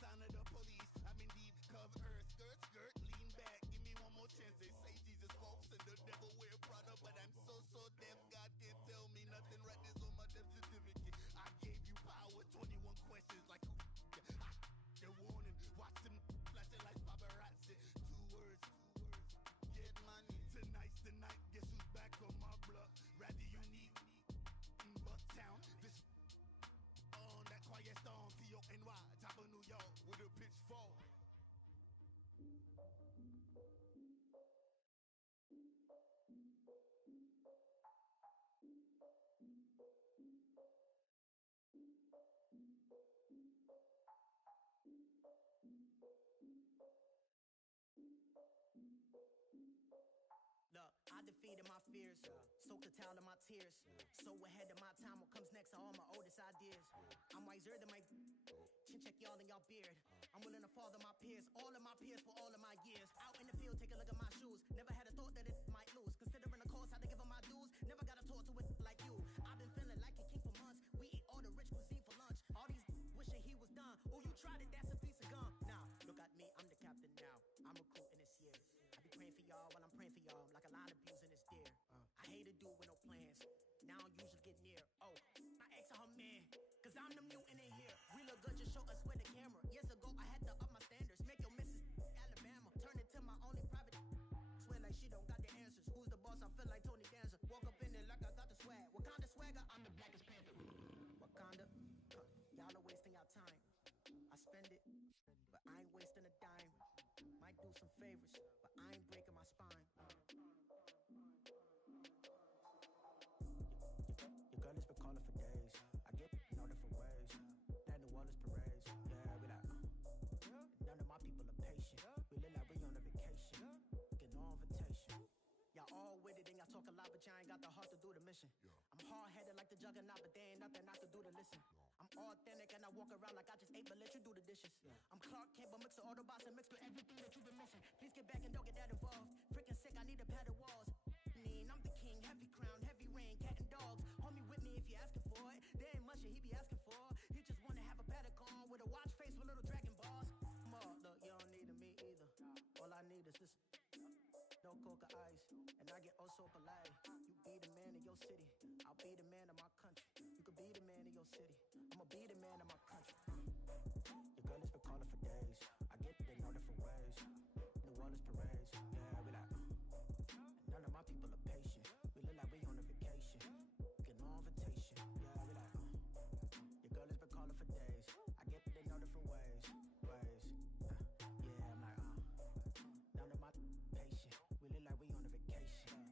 sound of the police. I'm in deep cover earth, skirt, lean back, give me one more chance. They say Jesus walks and the devil wear Prada, but I'm so deaf, God can't tell me nothing. Right there's on my death certificate. I gave you power, 21 questions like who the warning. Watch them flashing like paparazzi. Two words, get money. Tonight's the night, guess who's back on my block? Rather unique in Bucktown. This on that quiet storm, T-O-N-Y, top of New York with a pitchfork. Look, I defeated my fears, soaked a towel in my tears. So ahead of my time, what comes next are all my oldest ideas. I'm wiser than my chin check y'all in y'all beard. I'm willing to father my peers, all of my peers for all of my years. Out in the field, take a look at my shoes. Never had a thought that it might lose. Considering the cost, how to give them my dues. Never got to talk to it like you. I've been feeling like a king for months. We eat all the rich cuisine for lunch. All these wishing he was done. Oh, you tried it, that's a piece of gum. Now, look at me, I'm the captain now. I'm recruiting this year. I be praying for y'all while I'm praying for y'all. Like a line abusing this deer. I hate a dude with no plans. Now I usually get near. Oh, my ex her man. Cause I'm the mutant in here. We look good, just show us with the camera. Years ago, I had to up my standards. Make your missus Alabama. Turn it to my only private. Swear like she don't got the answers. Who's the boss? I feel like Tony Danza. Walk up in there like I got the swag. Wakanda swagger, I'm the blackest panther. Wakanda, y'all are wasting your time. I spend it, but I ain't wasting a dime. Might do some favors, but I ain't breaking my spine. Your girl has been calling for days. I get in all different ways. That New Orleans parades. Yeah, we like, none of my people are patient. We look like we on a vacation. Get no invitation. Y'all all with it and y'all talk a lot, but y'all ain't got the heart to do the mission. I'm hard-headed like the juggernaut, but there ain't nothing I can do to listen. I'm authentic and I walk around like I just ate, but let you do the dishes. I'm Clark Kent, but mix the Autobots and mixed with everything that you've been missing. Please get back and don't get that involved. Freaking sick, I need to pad the walls. I'm the king, heavy crown, heavy rain, cat and dogs. Homie with me if you're asking for it. There ain't much that he be asking for. He just wanna have a paddock on with a watch face with little dragon balls. Look, you don't need me either. All I need is this. No coca ice, and I get oh so polite. You be the man of your city, I'll be the man of my country. You could be the man of your city, I'ma be the man of my country. Your girl has been calling for days. I get it in all different ways. New Orleans parades, yeah, we like. None of my people are patient. We look like we on a vacation. Get no invitation, yeah, we like. Your girl has been calling for days. I get it in all different ways. Yeah, I'm like, none of my patient. We look like we on a vacation.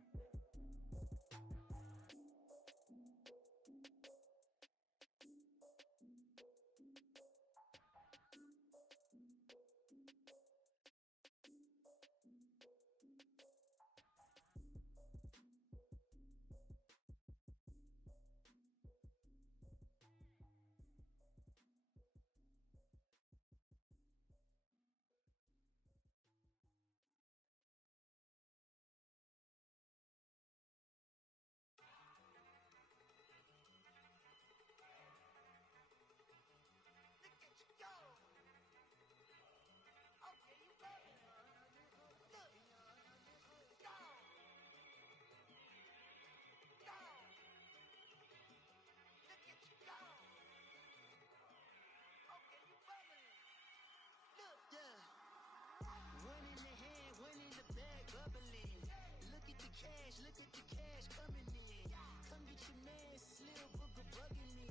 Look at the cash coming in. Come get your man, Slim Booker bugging me.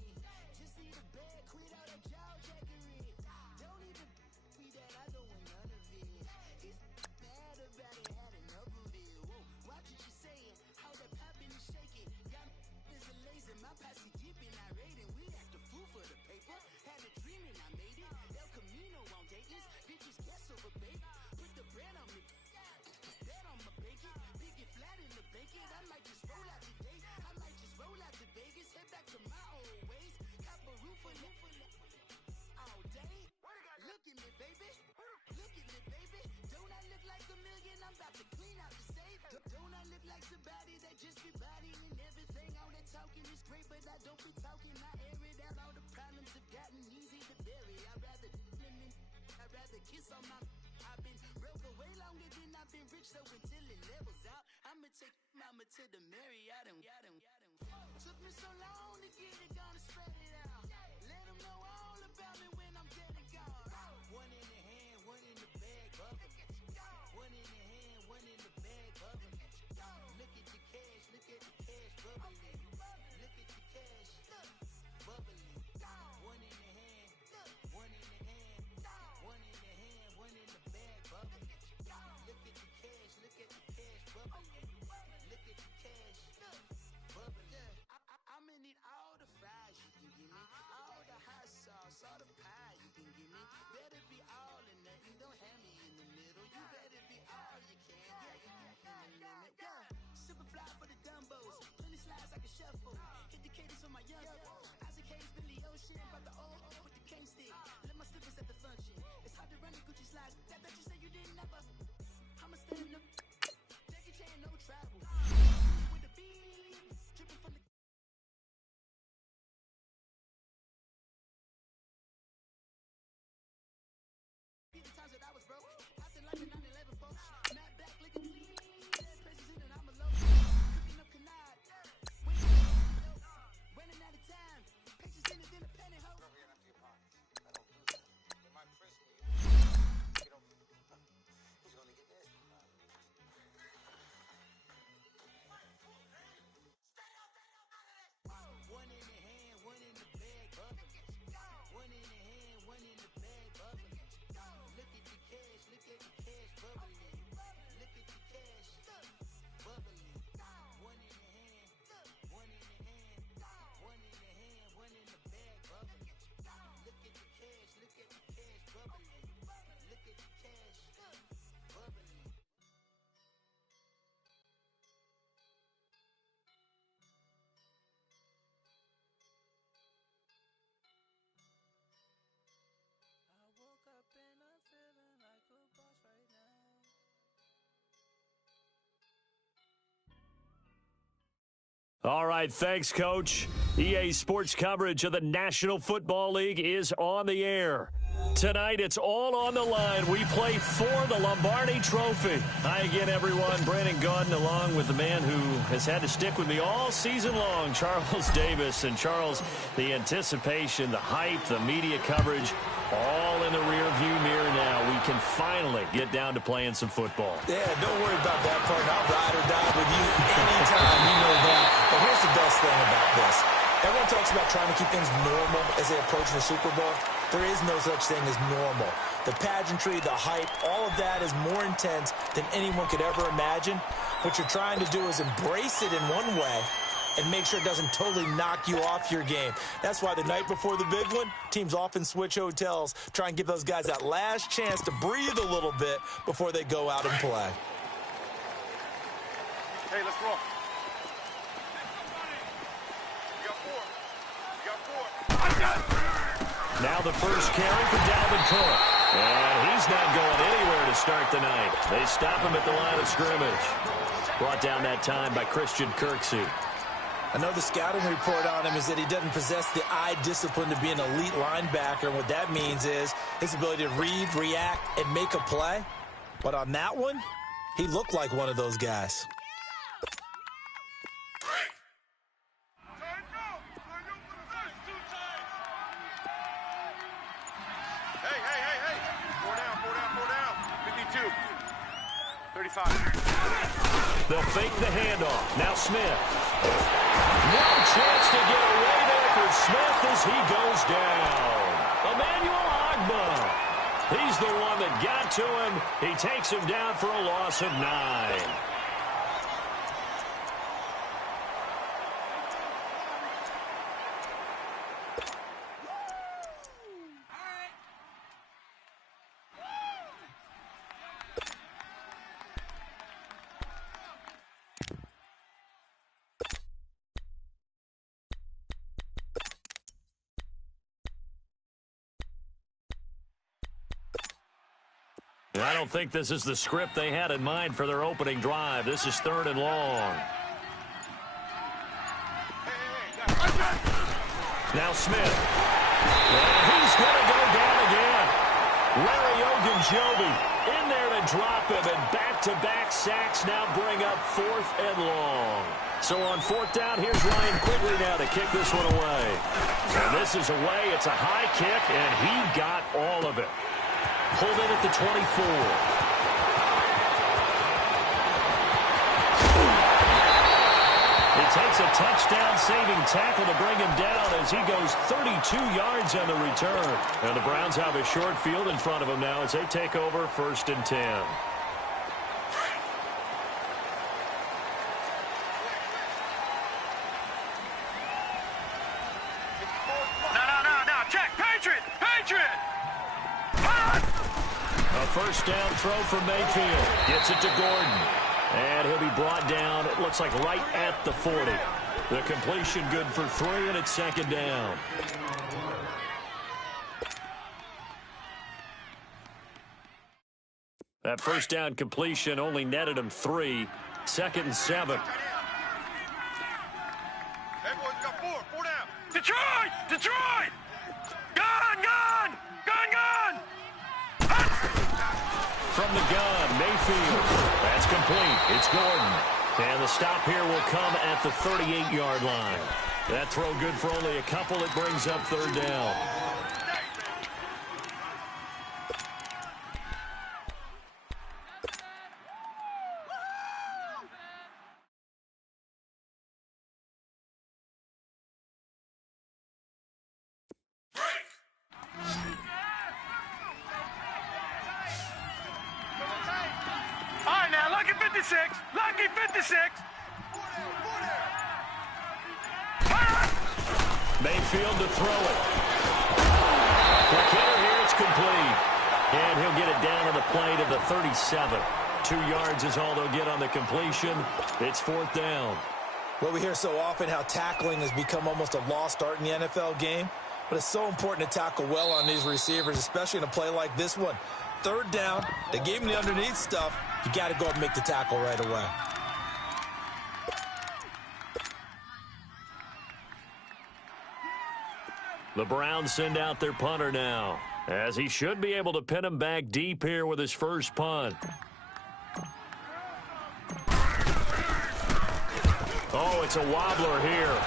Just need a bag, quit all that jaw jackery. Don't even be that, I don't want none of it. He's mad about it, had enough of it. Whoa, watch what you saying, how that poppin' and shaking. Got is a laser, my posse deep and irate, and we act a fool for the paper. Had a dream and I made it. El Camino on Dayton's, bitches guess over baby. Put the bread on me. Bet on my bacon, big and flat in the bacon. I might just roll out today. I might just roll out to Vegas, head back to my old ways. Cop a roof for all day. Look at me, baby. Look at me, baby. Don't I look like a million? I'm about to clean out the safe. Don't I look like somebody that just be bodying everything? All that talking is great, but I don't be talking. I air it out. All the problems have gotten easy to bury. I'd rather than a kiss on my. I've been broke way longer than I've been rich, so until it levels out, I'ma take mama to the Marriott and took me so long to get it, gonna spread it out. Let them know all about me when I'm dead and gone. One in the hand, one in the bag, bubbling. One in the hand, one in the bag, bubbling. Look at the cash, look at the cash, bubbling. Look at the cash, bubbling. One in the hand, one in the hand, one in the hand, one in the bag, bubbling. Look at the cash, look at the cash, bubbling. Look at the cash, bubbling. I'ma need all the fries you can give me, all the hot sauce, all the pie you can give me. Better be all or nothing, don't have me in the middle. You better be all you can, yeah. Super fly for the dumbos, plenty slides like a shuffle. Hit the cadence on my young Isaac Hayes, Billy Ocean, about the old with the cane stick. Let my slippers at the function. It's hard to run the Gucci slides. That you say you didn't never. I'ma stand up. Jackie Chan, no travel. With the beat, dripping from the. The times that I was broke, acting like a 9/11 folks. Mad black, looking clean. Dead presses in and I'm alone. Cooking up canard. Running out of time. Pictures in it, then a penny hoe. They might frisk me. You know, he's gonna get this. One in the hand, one in the bag, bubbling. One in the hand, one in the bag, bubbling. Look at the cash, look at the cash, bubbling. Look at the cash, bubbling. One in the hand, one in the hand, one in the hand, one in the bag, bubbling. Look at the cash, look at the cash, bubbling. Look at the cash, bubbling. I woke up and I'm feeling like a boss right now. All right, thanks, Coach. EA Sports coverage of the National Football League is on the air. Tonight, it's all on the line. We play for the Lombardi Trophy. Hi again, everyone. Brandon Gaudin along with the man who has had to stick with me all season long, Charles Davis. And Charles, the anticipation, the hype, the media coverage, all in the rearview mirror now. We can finally get down to playing some football. Yeah, don't worry about that part. I'll ride or die with you anytime. You know that. But here's the best thing about this. Everyone talks about trying to keep things normal as they approach the Super Bowl. There is no such thing as normal. The pageantry, the hype, all of that is more intense than anyone could ever imagine. What you're trying to do is embrace it in one way and make sure it doesn't totally knock you off your game. That's why the night before the big one, teams often switch hotels, try and give those guys that last chance to breathe a little bit before they go out and play. Hey, let's roll. You got four. You got four. Now the first carry for Dalvin Cook. And he's not going anywhere to start the night. They stop him at the line of scrimmage. Brought down that time by Christian Kirksey. I know the scouting report on him is that he doesn't possess the eye discipline to be an elite linebacker. And what that means is his ability to read, react, and make a play. But on that one, he looked like one of those guys. Hey. Four down. 52. 35. They'll fake the handoff. Now Smith. No chance to get away there for Smith as he goes down. Emmanuel Ogbah. He's the one that got to him. He takes him down for a loss of 9. I don't think this is the script they had in mind for their opening drive. This is 3rd and long. Now Smith. And he's going to go down again. Larry Ogunjobi in there to drop him, and back-to-back sacks now bring up 4th and long. So on 4th down, here's Ryan Quigley now to kick this one away. And this is away. It's a high kick, and he got all of it. Pulled in at the 24. It takes a touchdown-saving tackle to bring him down as he goes 32 yards on the return. And the Browns have a short field in front of them now as they take over 1st and 10. No. Check. Patriot. A 1st down throw from Mayfield. Gets it to Gordon. And he'll be brought down, it looks like right at the 40. The completion good for 3, and it's 2nd down. That 1st down completion only netted him 3. 2nd and 7. Hey, boys, got 4 down. Detroit! Gun! From the gun, Mayfield. That's complete. It's Gordon. And the stop here will come at the 38-yard line. That throw good for only a couple. It brings up 3rd down. Lucky 56. Mayfield to throw it. Quick hitter here, it's complete. And he'll get it down on the play to the 37. 2 yards is all they'll get on the completion. It's 4th down. Well, we hear so often how tackling has become almost a lost art in the NFL game. But it's so important to tackle well on these receivers, especially in a play like this one. 3rd down, they gave him the underneath stuff. You got to go up and make the tackle right away. The Browns send out their punter now, as he should be able to pin him back deep here with his first punt. Oh, it's a wobbler here.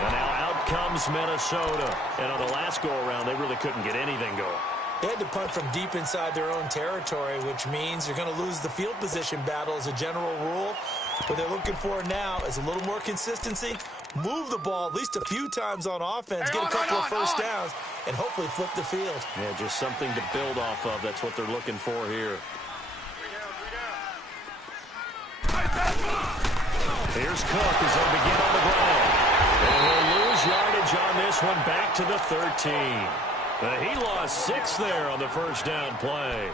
And now out comes Minnesota. And on the last go-around, they really couldn't get anything going. They had to punt from deep inside their own territory, which means you're going to lose the field position battle as a general rule. What they're looking for now is a little more consistency, move the ball at least a few times on offense, get a couple of first downs, and hopefully flip the field. Yeah, just something to build off of. That's what they're looking for here. Here's Cook as they begin on the ground. And he'll lose yardage on this one back to the 13. He lost 6 there on the first down play.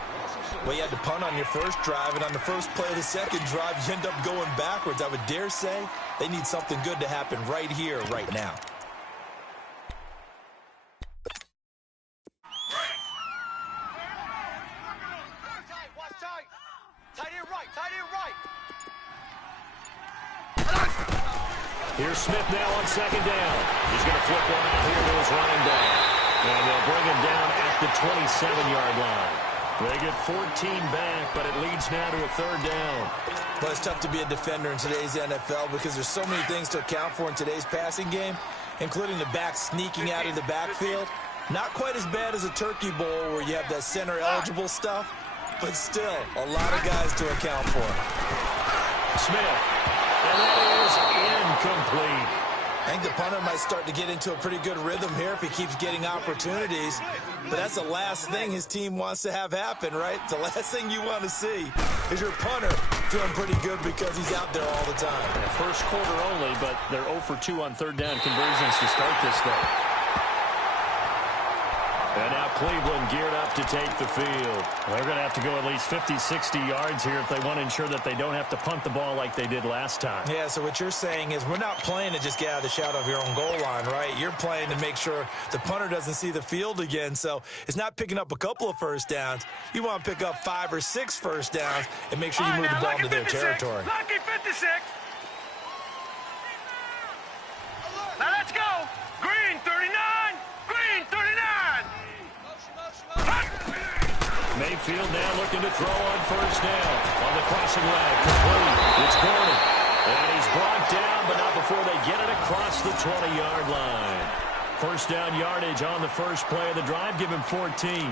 Well, you had to punt on your first drive, and on the first play of the second drive, you end up going backwards. I would dare say they need something good to happen right here, right now. Here's Smith now on second down. He's going to flip one out here to his running back. And they'll bring him down at the 27-yard line. They get 14 back, but it leads now to a 3rd down. Well, it's tough to be a defender in today's NFL because there's so many things to account for in today's passing game, including the back sneaking out of the backfield. Not quite as bad as a turkey bowl where you have that center-eligible stuff, but still a lot of guys to account for. Smith. And that is incomplete. I think the punter might start to get into a pretty good rhythm here if he keeps getting opportunities. But that's the last thing his team wants to have happen, right? The last thing you want to see is your punter doing pretty good because he's out there all the time. Yeah, first quarter only, but they're 0 for 2 on 3rd down conversions to start this thing. And now Cleveland geared up to take the field. They're going to have to go at least 50, 60 yards here if they want to ensure that they don't have to punt the ball like they did last time. Yeah, so what you're saying is we're not playing to just get out of the shadow of your own goal line, right? You're playing to make sure the punter doesn't see the field again. So it's not picking up a couple of first downs. You want to pick up 5 or 6 first downs and make sure you move the ball into their territory. Lucky 56. Now let's go. Green. Mayfield now looking to throw on first down. On the crossing leg, complete. It's Gordon. And he's brought down, but not before they get it across the 20-yard line. First down yardage on the first play of the drive. Give him 14.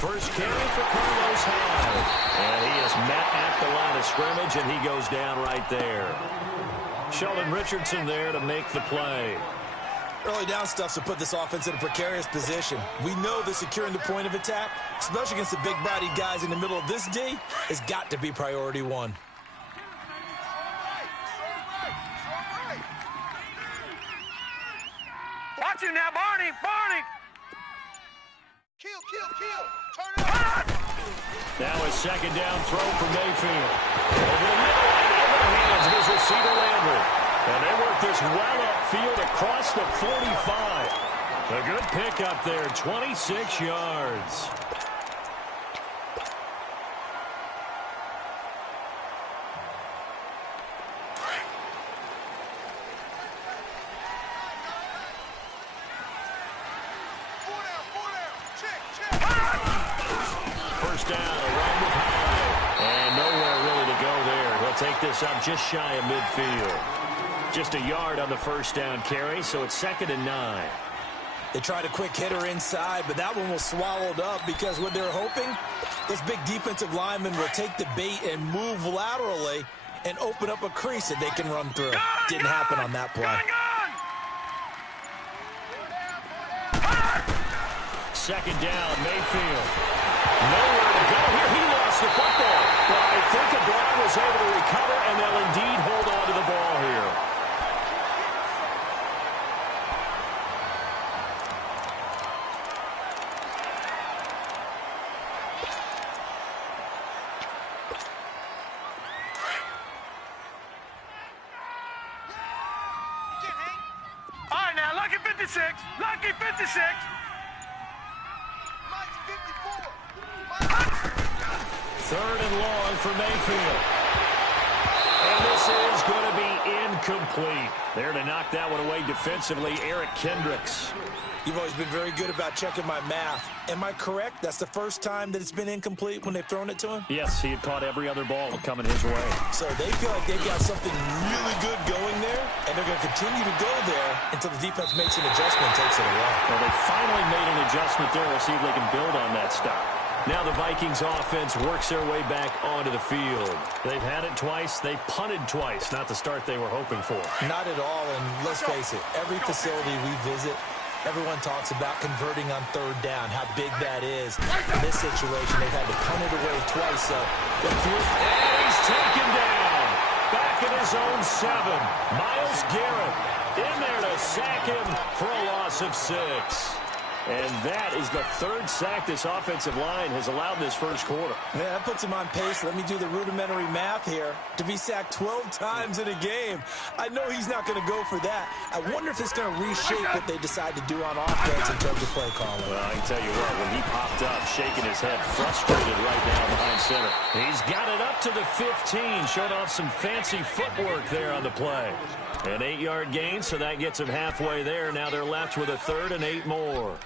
First carry for Carlos Hyde. And he is met at the line of scrimmage, and he goes down right there. Sheldon Richardson there to make the play. Early down stuff to put this offense in a precarious position. We know that securing the point of attack, especially against the big-bodied guys in the middle of this D, has got to be priority one. Watch him now, Barney! Barney! Kill. Turn it up. Now a second down throw for Mayfield. Over the middle and over the hands of his receiver Landry. And they work this well upfield across the 45. A good pick up there, 26 yards. Take this up just shy of midfield. Just a yard on the first down carry, so it's 2nd and 9. They tried a quick hitter inside, but that one was swallowed up because what they're hoping, those big defensive linemen will take the bait and move laterally and open up a crease that they can run through. Didn't happen on that play. Second down, Mayfield. Nowhere to go here. He lost the football. But I think Brown was able to recover, and they'll indeed hold on to the ball here. All right, now, lucky 56. Lucky 56. Third and long for Mayfield. And this is going to be incomplete. There to knock that one away defensively, Eric Kendricks. You've always been very good about checking my math. Am I correct? That's the first time that it's been incomplete when they've thrown it to him? Yes, he had caught every other ball coming his way. So they feel like they've got something really good going there, and they're going to continue to go there until the defense makes an adjustment and takes it away. Well, they finally made an adjustment there. We'll see if they can build on that stop. Now the Vikings offense works their way back onto the field. They've had it twice. They've punted twice. Not the start they were hoping for. Not at all, and let's face it, every facility we visit, everyone talks about converting on third down, how big that is. In this situation, they've had to punt it away twice. So and he's taken down. Back in his own 7. Myles Garrett in there to sack him for a loss of 6. And that is the 3rd sack this offensive line has allowed this first quarter. Yeah, that puts him on pace. Let me do the rudimentary math here. To be sacked 12 times in a game, I know he's not going to go for that. I wonder if it's going to reshape what they decide to do on offense in terms of play calling. Well, I can tell you what, when he popped up, shaking his head, frustrated right now behind center. He's got it up to the 15, showed off some fancy footwork there on the play. An 8-yard gain, so that gets him halfway there. Now they're left with a 3rd and 8 more.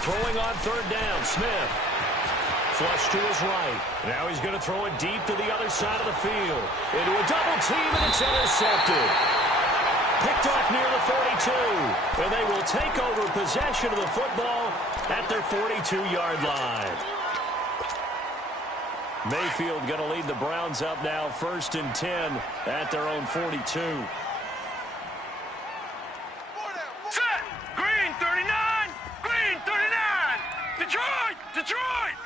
Throwing on 3rd down, Smith. Flush to his right. Now he's going to throw it deep to the other side of the field. Into a double team, and it's intercepted. Picked off near the 42. And they will take over possession of the football at their 42-yard line. Mayfield going to lead the Browns up now, 1st and 10 at their own 42. Set! Green 39! Green 39! Detroit! Detroit!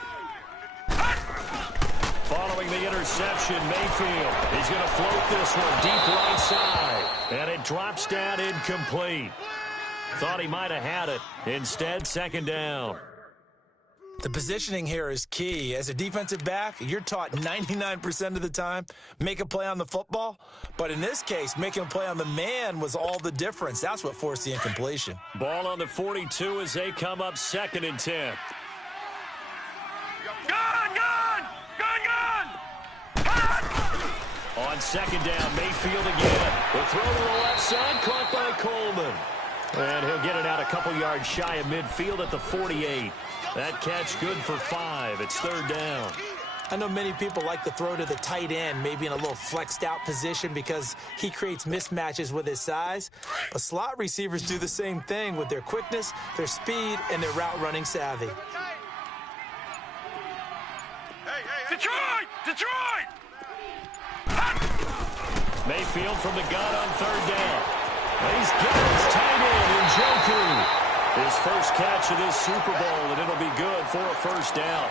Following the interception, Mayfield, he's going to float this one deep right side. And it drops down incomplete. Thought he might have had it. Instead, second down. The positioning here is key. As a defensive back, you're taught 99% of the time, make a play on the football. But in this case, making a play on the man was all the difference. That's what forced the incompletion. Ball on the 42 as they come up 2nd and 10. Gun! On 2nd down, Mayfield again. The throw to the left side, caught by Coleman. And he'll get it out a couple yards shy of midfield at the 48. That catch good for 5. It's 3rd down. I know many people like to throw to the tight end, maybe in a little flexed out position because he creates mismatches with his size. But slot receivers do the same thing with their quickness, their speed, and their route running savvy. Detroit! Mayfield from the gun on 3rd down. He's got his tight end in Njoku. His first catch of this Super Bowl, and it'll be good for a 1st down.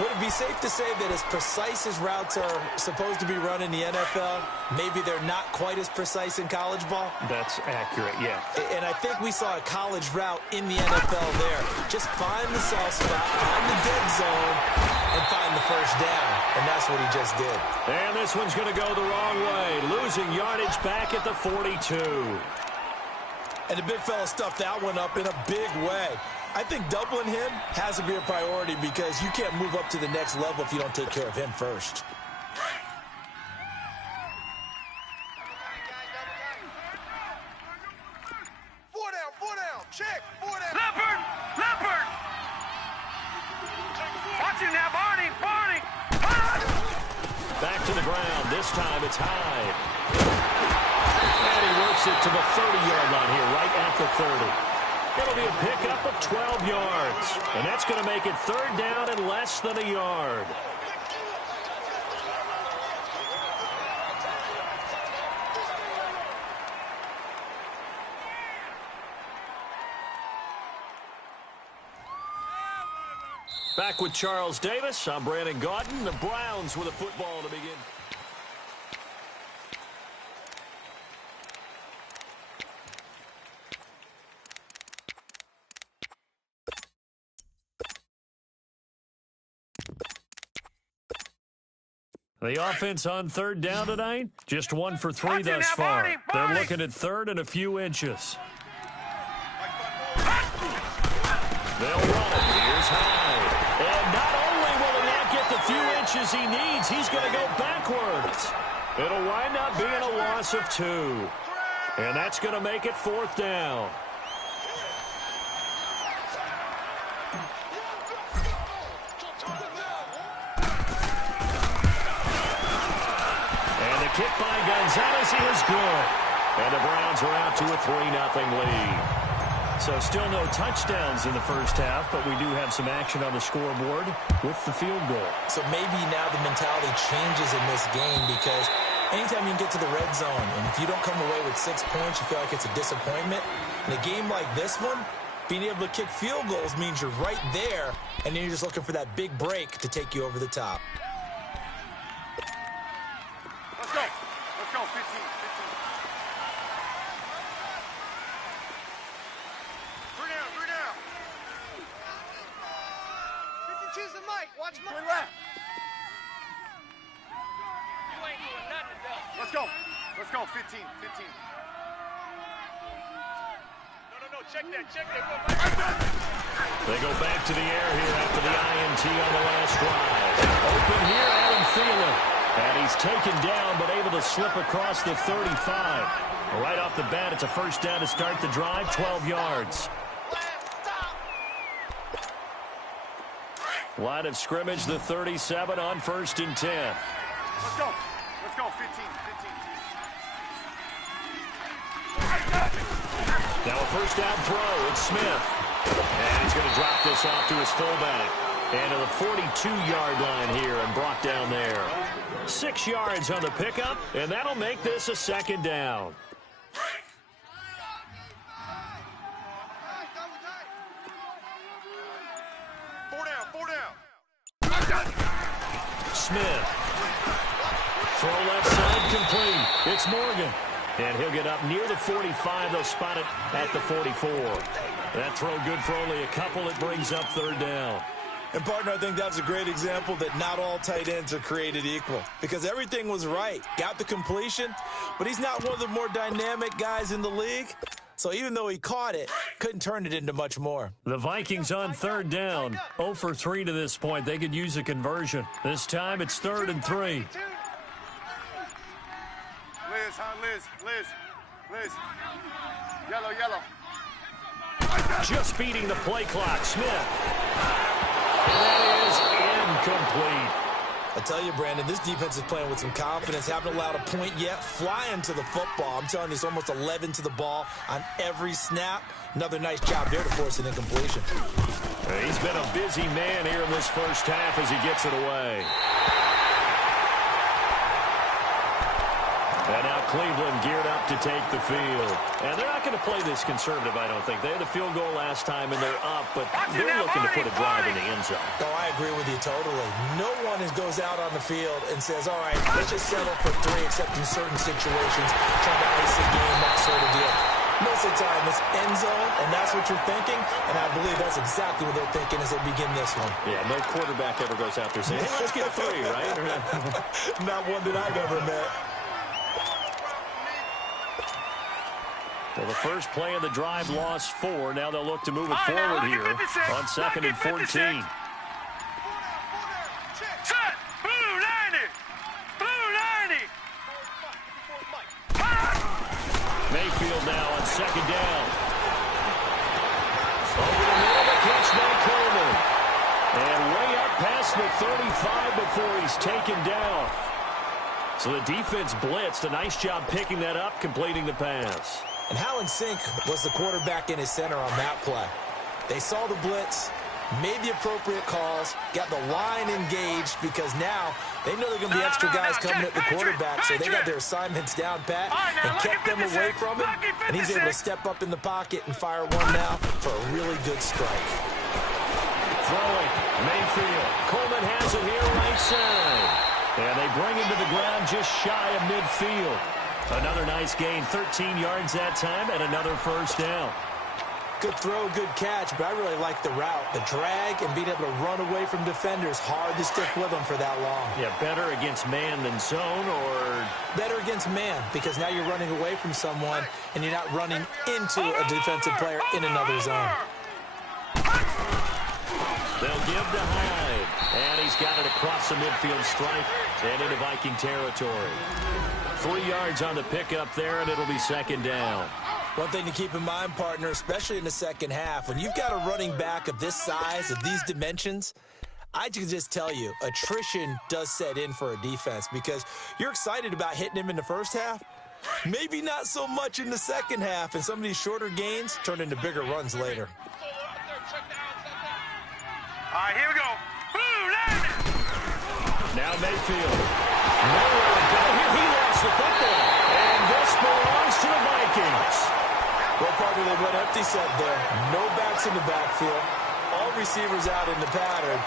Would it be safe to say that as precise as routes are supposed to be run in the NFL, maybe they're not quite as precise in college ball? That's accurate, yeah. And I think we saw a college route in the NFL there. Just find the soft spot, find the dead zone, and find the 1st down. And that's what he just did. And this one's going to go the wrong way. Losing yardage back at the 42. And the big fella stuffed that one up in a big way. I think doubling him has to be a priority because you can't move up to the next level if you don't take care of him first. Four down, check, 4 down. Leopard! Watch him now, Barney! Back to the ground. This time it's Hyde. And he works it to the 30-yard line here, right at the 30. It'll be a pickup of 12 yards. And that's going to make it 3rd down and less than a yard. Back with Charles Davis. I'm Brandon Gaudin. The Browns with a football to begin. The offense on 3rd down tonight, just 1 for 3 thus far. They're looking at 3rd and a few inches. They'll run it. Here's Hyde. And not only will he not get the few inches he needs, he's going to go backwards. It'll wind up being a loss of 2. And that's going to make it 4th down. Kick by Gonzalez, he is good. And the Browns are out to a 3-0 lead. So still no touchdowns in the first half, but we do have some action on the scoreboard with the field goal. So maybe now the mentality changes in this game because anytime you can get to the red zone, and if you don't come away with 6 points, you feel like it's a disappointment. In a game like this one, being able to kick field goals means you're right there, and then you're just looking for that big break to take you over the top. Let's go, 15. Three down. 52's the mic. Watch my left. You ain't doing nothing today. Let's go, 15. No, check that. They go back to the air here after the INT on the last drive. Open here, Adam Thielen. And he's taken down, but able to slip across the 35. Right off the bat, it's a 1st down to start the drive, 12 yards. Line of scrimmage, the 37 on 1st and 10. Let's go, 15. Now a 1st down throw, it's Smith. And he's going to drop this off to his fullback. And to the 42-yard line here and brought down there. 6 yards on the pickup, and that'll make this a 2nd down. Smith. Throw left side complete. It's Morgan. And he'll get up near the 45. They'll spot it at the 44. That throw good for only a couple. It brings up third down. And, partner, I think that's a great example that not all tight ends are created equal because everything was right. Got the completion, but he's not one of the more dynamic guys in the league. So even though he caught it, couldn't turn it into much more. The Vikings on third down. 0 for 3 to this point. They could use a conversion. This time it's 3rd and 3. Liz. Yellow. Just beating the play clock. Smith. And that is incomplete. I tell you, Brandon, this defense is playing with some confidence. Haven't allowed a point yet. Flying to the football. I'm telling you, it's almost 11 to the ball on every snap. Another nice job there to force an incompletion. He's been a busy man here in this first half as he gets it away. And now Cleveland geared up to take the field. And they're not going to play this conservative, I don't think. They had a field goal last time, and they're up, but they're looking to put a drive in the end zone. Oh, I agree with you totally. No one goes out on the field and says, all right, let's just settle for 3, except in certain situations, trying to ice the game, that sort of deal. Most of the time, it's end zone, and that's what you're thinking, and I believe that's exactly what they're thinking as they begin this one. Yeah, no quarterback ever goes out there saying, hey, let's get 3, right? Not one that I've ever met. Well, the first play of the drive lost 4. Now they'll look to move it forward here on 2nd and 14. Set. Blue 90. Mayfield now on 2nd down. Over the middle, the catch by Coleman. And way up past the 35 before he's taken down. So the defense blitzed. A nice job picking that up, completing the pass. And how in sync was the quarterback in his center on that play? They saw the blitz, made the appropriate calls, got the line engaged because now they know they're going to be extra guys coming at the quarterback, so they got their assignments down pat and kept them away from him, and he's able to step up in the pocket and fire one now for a really good strike. Throwing, Mayfield. Coleman has it here right side. And they bring him to the ground just shy of midfield. Another nice gain, 13 yards that time, and another first down. Good throw, good catch, but I really like the route. The drag and being able to run away from defenders, hard to stick with them for that long. Yeah, better against man than zone, or? Better against man, because now you're running away from someone, and you're not running into a defensive player in another zone. They'll give to Hyde, and he's got it across the midfield stripe and into Viking territory. 3 yards on the pickup there, and it'll be 2nd down. One thing to keep in mind, partner, especially in the second half, when you've got a running back of this size, of these dimensions, I can just tell you, attrition does set in for a defense because you're excited about hitting him in the first half, maybe not so much in the second half, and some of these shorter gains turn into bigger runs later. All right, here we go. Now Mayfield. Nowhere to go here. He lost the football. And this belongs to the Vikings. Well, partner, they went empty set there. No backs in the backfield. All receivers out in the pattern.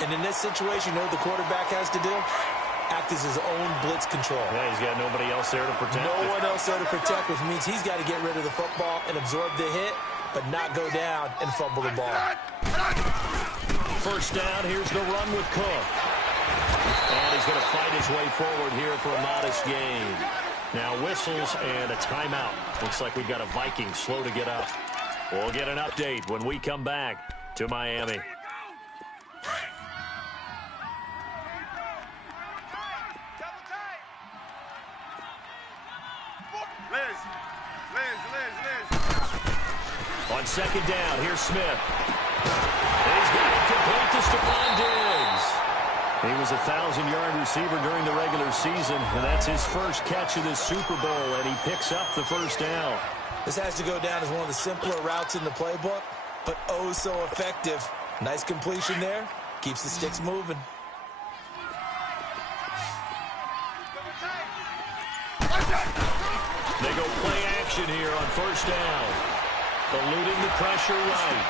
And in this situation, you know what the quarterback has to do? Act as his own blitz control. Yeah, he's got nobody else there to protect. No one else there to protect, which means he's got to get rid of the football and absorb the hit, but not go down and fumble the ball. First down, here's the run with Cook. And he's going to fight his way forward here for a modest gain. Now whistles and a timeout. Looks like we've got a Viking slow to get up. We'll get an update when we come back to Miami. Liz. On 2nd down, here's Smith. He's got it complete to Stephon Diggs. He was a 1,000-yard receiver during the regular season, and that's his first catch of this Super Bowl, and he picks up the first down. This has to go down as one of the simpler routes in the playbook, but oh so effective. Nice completion there. Keeps the sticks moving. They go play action here on first down. Eluding the pressure right.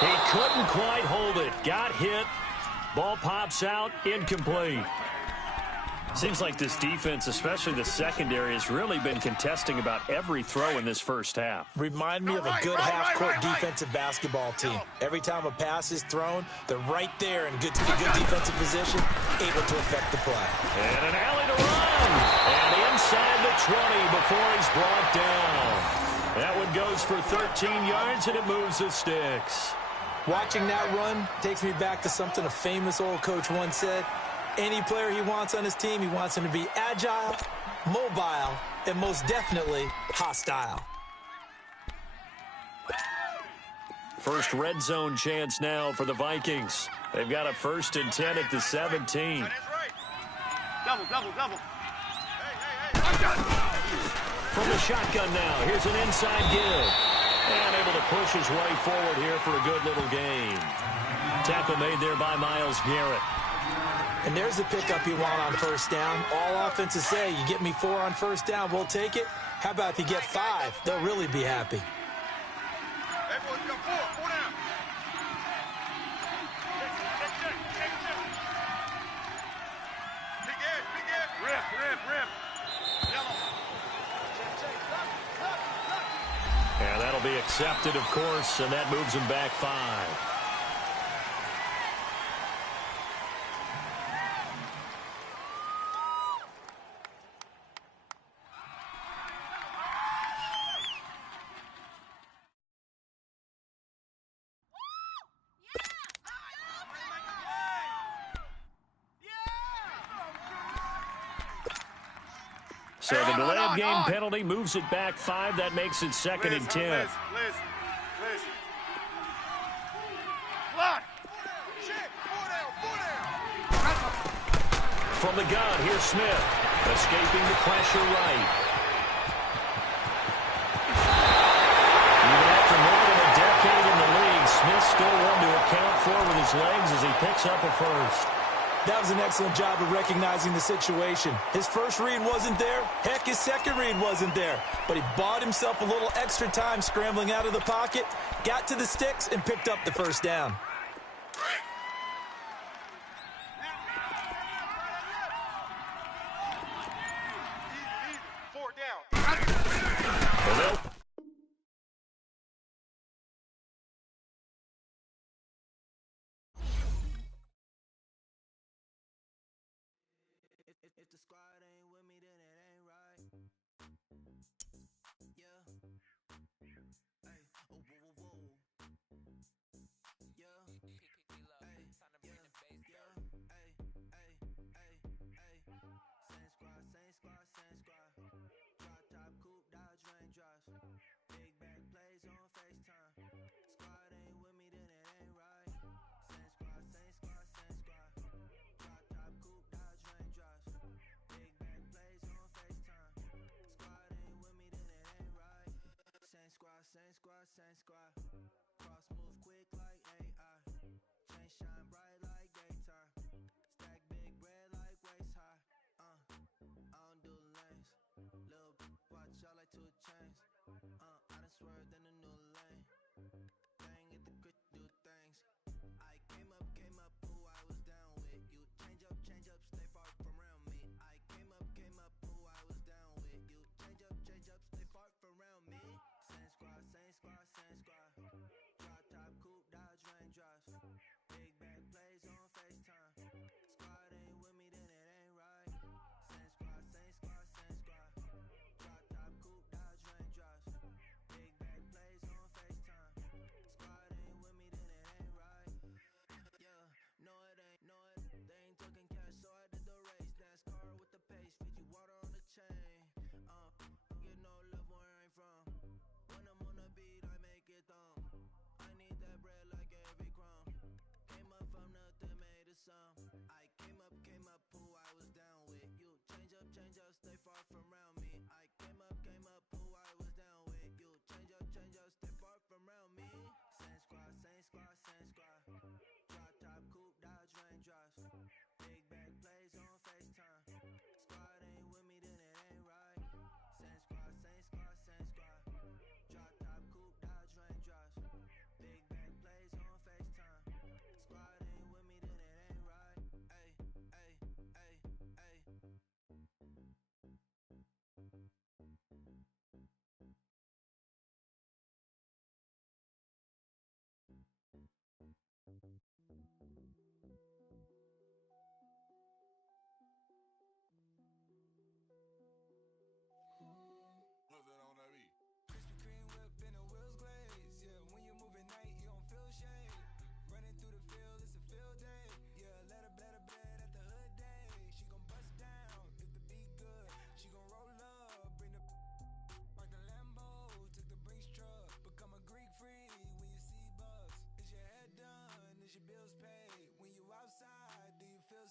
He couldn't quite hold it. Got hit. Ball pops out. Incomplete. Seems like this defense, especially the secondary, has really been contesting about every throw in this first half. Remind me of a good half-court defensive basketball team. Every time a pass is thrown, they're right there in good defensive position, able to affect the play. And an alley to run. And inside the 20 before he's brought down. That one goes for 13 yards, and it moves the sticks. Watching that run takes me back to something a famous old coach once said. Any player he wants on his team, he wants him to be agile, mobile, and most definitely hostile. First red zone chance now for the Vikings. They've got a 1st and 10 at the 17. Double. From the shotgun now, here's an inside give. And able to push his way forward here for a good little gain. Tackle made there by Myles Garrett. And there's the pickup you want on first down. All offenses say, you get me 4 on first down, we'll take it. How about if you get 5? They'll really be happy. Hey, boys, you got 4 down. Big edge. Rip. Yellow. And that'll be accepted, of course, and that moves him back 5. So the delay of game penalty moves it back 5. That makes it 2nd and 10. Liz. Block. Check. 4 down. From the gun, here's Smith. Escaping the pressure right. Even after more than a decade in the league, Smith's still one to account for with his legs as he picks up a first. That was an excellent job of recognizing the situation. His first read wasn't there. Heck, his second read wasn't there. But he bought himself a little extra time scrambling out of the pocket, got to the sticks, and picked up the first down. Easy. 4 down. If the squad ain't with me, then it ain't right. Yeah. Hey. Oh, whoa, whoa, whoa. Yeah. Hey. Yeah. Yeah. Hey. Same squad. Drop top, coupe, Dodge raindrops. Big back plays on FaceTime. Squad ain't with me, then it ain't right. Same squad. Drop top, coupe, Dodge raindrops. Big back plays on FaceTime. Squad ain't with me, then it ain't right. Same squad. Cross move quick like AI. Chain shine bright like daytime. Stack big bread like waist high. I don't do lanes. Lil' watch out like 2 chains. I done swerved in a new lane. Bang at the crit, do things. I came up, who I was down with. You change up, stay far from around me. I came up, who I was down with. You change up, stay far from around me. Same squad. Drop top, coupe, Dodge raindrops. Big back plays on FaceTime. Squad ain't with me, then it ain't right. Same squad. Drop top, coupe, Dodge raindrops. Big back plays on FaceTime. Squad ain't with me, then it ain't right. Yeah, no it ain't. They ain't talking cash, so I did the race. NASCAR with the pace, Fiji water on the chain. Get no love where I ain't from. When I'm on the beat, I make it thump. I need that bread like every crumb. Came up from nothing, made it some. I came up, who I was down with. You change up, stay far from around me. I came up, who I was down with. You change up, stay far from around me. Same squad. Drop top, coupe, Dodge raindrops. Big back plays on FaceTime. Squad ain't with me, then it ain't right. Same squad. Drop top, coupe, Dodge raindrops. Big back plays on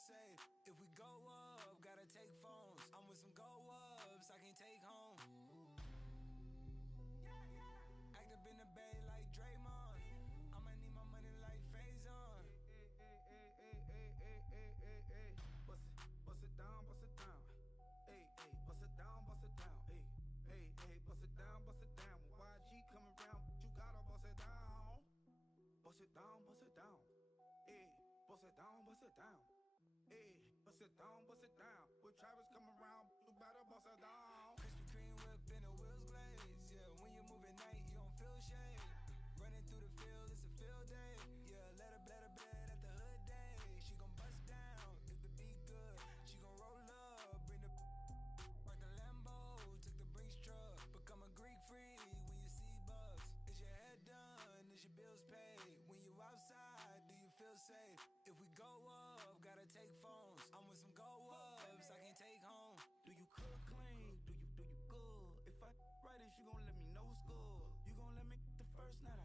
safe. If we go up, gotta take phones. I'm with some go-ups I can't take home. Act up in the bay like Draymond. I might need my money like Faison. Bust it down, bust it down. Hey, hey, bust it down, bust it down. Hey, hey, hey, bust it down, bust it down. When YG coming around, you gotta bust it down. Bust it down, bust it down. Hey, bust it down, bust it down. Hey, bust it down, bust it down. When Travis come around, you better bust it down. Krispy Kreme whip and the wheels glaze. Yeah, when you move at night, you don't feel shade. Running through the field, it's a field day. Yeah, let her bed at the hood day. She gon' bust down if the beat good. She gon' roll up, bring the like the Lambo, took the Brinks truck. Become a Greek freak when you see bugs. Is your head done? Is your bills paid? When you outside, do you feel safe? If we go up, gotta take phones. I'm with some go-ups I can't take home. Do you cook clean? Do you good? If I write it, you gon' let me know it's good. You gon' let me the first night